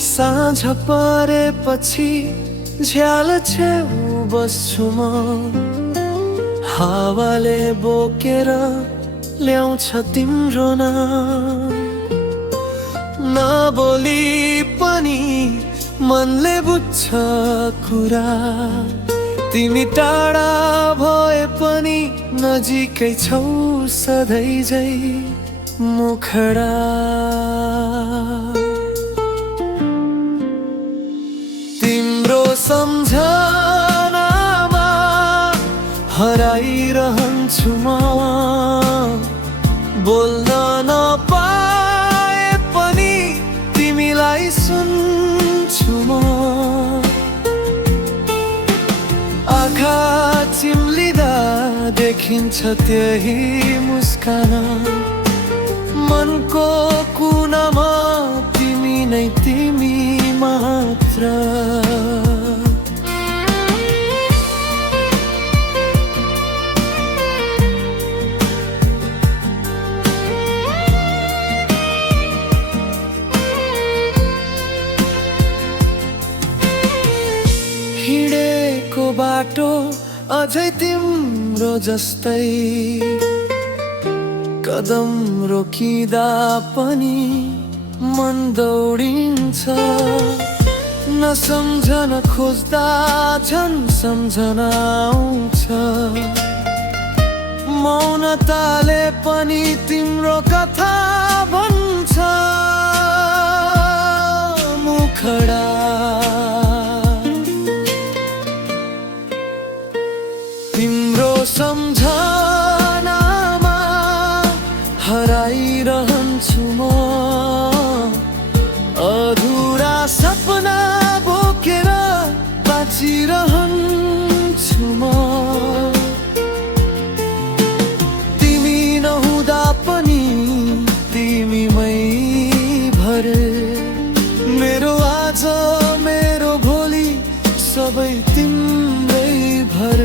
साँझ परेपछि झ्याल छेउ बस्छु म, हावाले बोकेर ल्याउँछ तिम्रो नाम। नबोली पनि मनले बुझ्छ कुरा, तिमी टाढा भए पनि नजिकै छौ सधैँ झै मुखडा। तिम्रो सम्झनामा हराइरहन्छु म, बोल्न नपाए पनि तिमीलाई सुन्छु म। आँखा चिम्लिँदा देखिन्छ त्यही मुस्कान, मनको कुनामा तिमी नै तिमी मात्र। हिँडेको बाटो अझै तिम्रो जस्तै, कदम रोकिँदा पनि मन दौडिन्छ। नसम्झन खोज्दा झन् सम्झना आउँछ, मौनताले पनि तिम्रो कथा भन्छ मुखडा। तिम्रो सम्झनामा हराइरहन्छु म, अधुरा सपना बोकेर बाँचिरहन्छु म। तिमी नहुँदा पनि तिमीमै भर, मेरो आज मेरो भोलि सबै तिम्रै भर।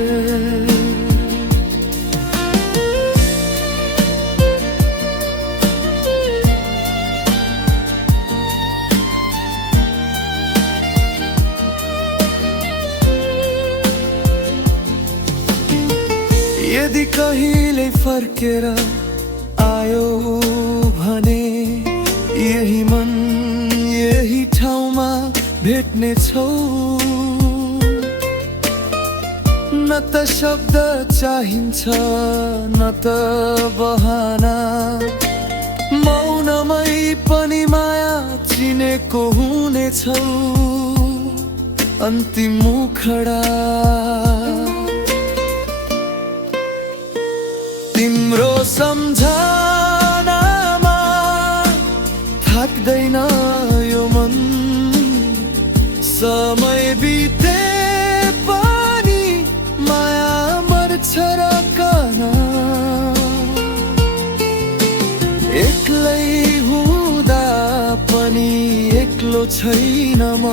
यदि कहिले फर्केर आयो भने यही मन यही ठाउँमा भेट्ने छौ। न त शब्द चाहिन्छ न त बहाना, मौनमै पनि माया चिनेको हुनेछौ अन्तिम मुखडा। तिम्रो सम्झनामा थाक्दैन यो मन, समय बिते पनि माया मर्छ र कन। एक्लै हुँदा पनि एक्लो छैन म,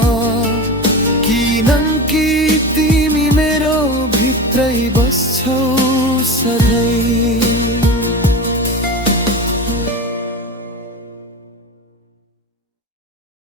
किनकि तिमी मेरो भित्रै बस्छौ सधैँ।